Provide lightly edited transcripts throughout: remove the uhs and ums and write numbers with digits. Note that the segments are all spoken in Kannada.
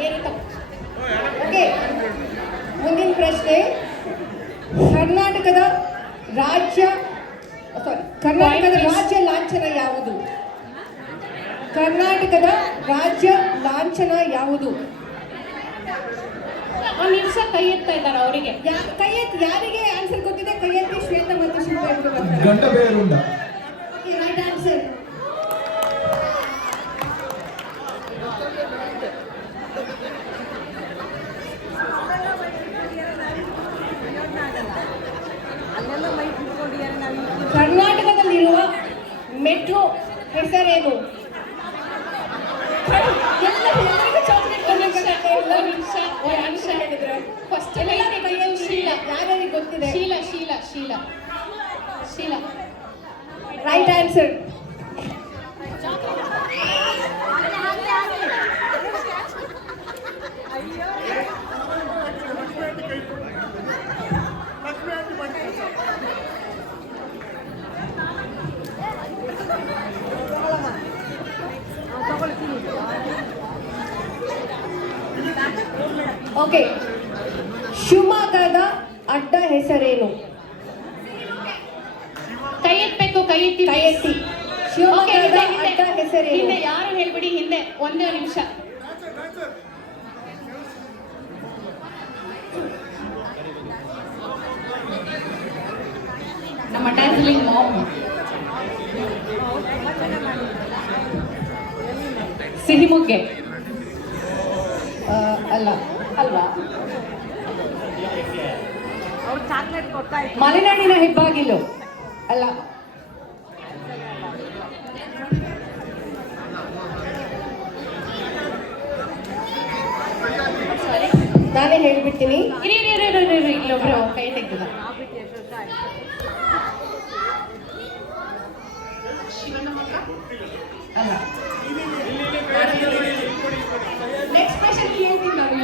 ಬೇರೆ ತಪ್ಪು. ಓಕೆ, ಮುಂದಿನ ಪ್ರಶ್ನೆ. ಕರ್ನಾಟಕದ ರಾಜ್ಯ ಲಾಂಛನ ಯಾವುದು? ಕರ್ನಾಟಕದ ರಾಜ್ಯ ಲಾಂಛನ ಯಾವುದು? ಒಂದು ನಿಮಿಷ ಕೈ ಎತ್ತಾ ಇದ್ದಾರೆ ಅವರಿಗೆ. ಕೈ ಎತ್ತಿ, ಯಾರಿಗೆ ಆನ್ಸರ್ ಗೊತ್ತಿದೆ ಕೈ ಎತ್ತಿ. ಶ್ವೇತಾ ಮತ್ತು ಶಿಲ್ಪ ಗಂಟಬೇರುಂಡ. Right answer. ಕರ್ನಾಟಕದಲ್ಲಿರುವ ಮೆಟ್ರೋ ಹೆಸರೇನು? ಯಾರಿಗೆ ಗೊತ್ತಿದೆ? ಶೀಲಾ. Right answer. ಓಕೆ, ಶಿವಮೊಗ್ಗದ ಅಡ್ಡ ಹೆಸರೇನು? ಕೈ ಎತ್ತಬೇಕು, ಕೈ ಎತ್ತಿ. ಶಿವಮೊಗ್ಗದ ಅಡ್ಡ ಹೆಸರೇನು? ಹಿಂದೆ ಯಾರು ಹೇಳ್ಬಿಡಿ, ಹಿಂದೆ ಒಂದೇ ನಿಮಿಷ. ನಮ್ಮ ಡ್ಯಾನ್ಸಿಂಗ್ ಮಾಮ್ ಸಿಹಿಮೊಗ್ಗೆ ಅಲ್ವಾ? ಮಲೆನಾಡಿನ ಹೆಬ್ಬಾಗಿಲು ಅಲ್ಲ. ನಾನೇ ಹೇಳ್ಬಿಡ್ತೀನಿ. ಇಲ್ಲೊಬ್ರು ಕೈ ತೆಗ್ದಿಲ್ಲ. ಅಲ್ಲ. ನೆಕ್ಸ್ಟ್ ಕ್ವೆಶ್ಚನ್ ಹೇಳ್ತೀನಿ ನಾನು.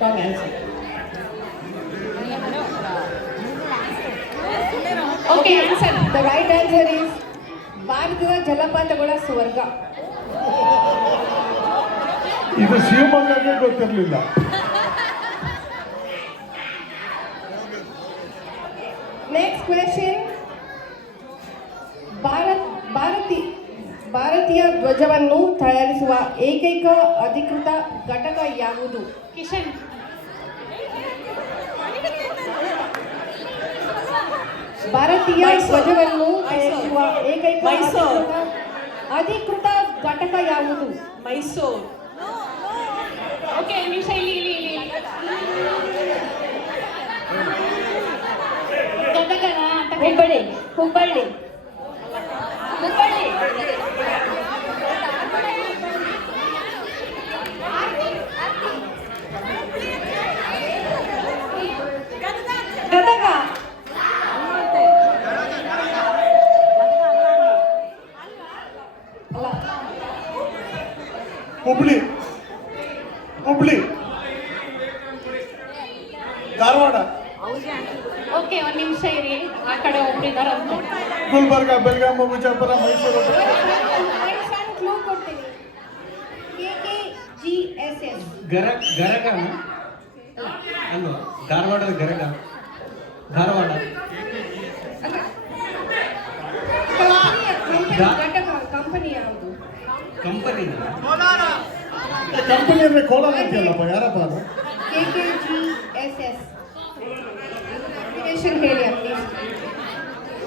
Wrong answer. Okay, answer. The right answer is ಭಾರತದ ಜಲಪಾತಗಳ ಸ್ವರ್ಗ. ಇದು ಶಿವಮೊಗ್ಗಕ್ಕೆ ಗೊತ್ತಿರಲಿಲ್ಲ. Next question. ಭಾರತೀಯ ಧ್ವಜವನ್ನು ತಯಾರಿಸುವ ಏಕೈಕ ಅಧಿಕೃತ ಘಟಕ ಯಾವುದು? ಕಿಶನ್. ಭಾರತೀಯ ಧ್ವಜವನ್ನು ತಯಾರಿಸುವ ಏಕೈಕ ಅಧಿಕೃತ ಘಟಕ ಯಾವುದು? ಮೈಸೂರು. ಓಕೆ, ನಿಮಿಷ. ಇಲ್ಲಿ ಗದಗನ ಅಂತ. ಹುಬ್ಬಳ್ಳಿ. ಗದಗ. ಹುಬ್ಳಿ. ಧಾರವಾಡ. ಓಕೆ, ಒಂದು ನಿಮಿಷ ಇರಿ. ಆ ಕಡೆ ಒಬ್ಬರಿದಾರಂತೆ. ಗುಲ್ಬರ್ಗ, ಬೆಳಗಾವಿ, ಬಿಜಾಪುರ, ಮೈಸೂರು. ಕ್ಲೂ ಕೊಡ್ತೀನಿ. KKGSS. ಗರಗ ಅಲ್ವಾ? ಧಾರವಾಡದ ಗರಗ. ಧಾರವಾಡ. ಕಂಪನಿ ಯಾವುದು? ಕಂಪನಿ ಅಂದ್ರೆ ಕೋಲಾರ ಅಂತೀಯಲ್ಲಪ್ಪ, ಯಾರಪ್ಪ ಅದು? KKGSS. ಹೇಳಿ ಅಟ್ಲೀಸ್ಟ್.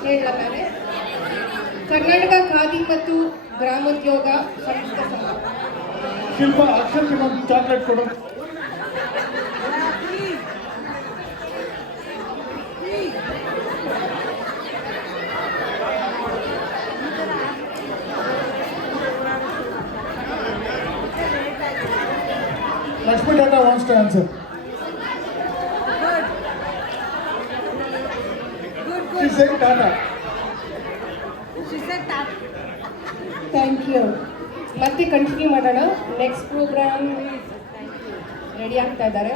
ಹೇಳಲ್ಲ ಮೇಲೆ. ಕರ್ನಾಟಕ ಖಾದಿ ಮತ್ತು ಗ್ರಾಮೋದ್ಯೋಗ ಸಂಯುಕ್ತ ಸಂಘ. ಶಿಲ್ಪ, ಅಕ್ಷರಕ್ಕೆ ಒಂದು ಚಾಕ್ಲೇಟ್ ಕೊಡು. Lakshmi Tata wants to answer. She said Tata. Thank you. ಮತ್ತೆ ಕಂಟಿನ್ಯೂ ಮಾಡೋಣ. ನೆಕ್ಸ್ಟ್ ಪ್ರೋಗ್ರಾಮ್ ರೆಡಿ ಆಗ್ತಾ ಇದ್ದಾರೆ.